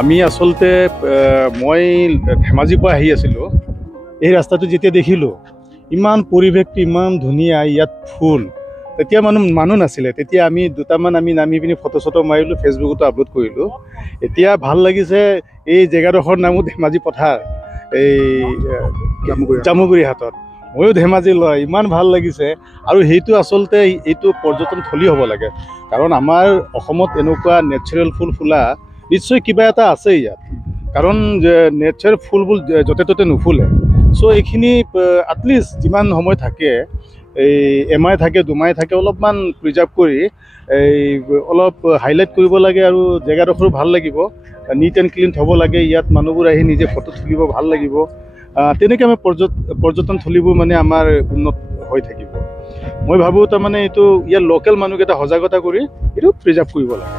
আমি আচলতে মই ধেমাজিৰ পৰা আহি আছিলোঁ। এই ৰাস্তাটো যেতিয়া দেখিলোঁ, ইমান পৰিৱেশটো ইমান ধুনীয়া, ইয়াত ফুল। তেতিয়া মানুহ নাছিলে। তেতিয়া আমি দুটামান নামি পিনি ফটো চটো মাৰিলোঁ, ফেচবুকতো আপলোড কৰিলোঁ। এতিয়া ভাল লাগিছে। এই জেগাডোখৰ নামো ধেমাজি পথাৰ, এই জামুগুৰি হাটত। ময়ো ধেমাজি ল'ৰা, ইমান ভাল লাগিছে। আৰু সেইটো আচলতে এইটো পৰ্যটনথলী হ'ব লাগে, কাৰণ আমাৰ অসমত এনেকুৱা নেচাৰেল ফুল ফুলা নিশ্চয় কিবা এটা আছে ইয়াত, কাৰণ নেচাৰেল ফুলবোৰ য'তে ত'তে নুফুলে। চ' এইখিনি এটলিষ্ট যিমান সময় থাকে, এই এমাহ থাকে 2 মাহ থাকে, অলপমান প্ৰিজাৰ্ভ কৰি অলপ হাইলাইট কৰিব লাগে। আৰু জেগাডোখৰো ভাল লাগিব, নিট এণ্ড ক্লিন হ'ব লাগে। ইয়াত মানুহবোৰ আহি নিজে ফটো তুলিব, ভাল লাগিব। তেনেকৈ আমি পৰ্যটনথলীবোৰ মানে আমাৰ উন্নত হৈ থাকিব। মই ভাবোঁ তাৰমানে এইটো ইয়াৰ লোকেল মানুহকেইটা সজাগতা কৰি এইটো প্ৰিজাৰ্ভ কৰিব লাগে।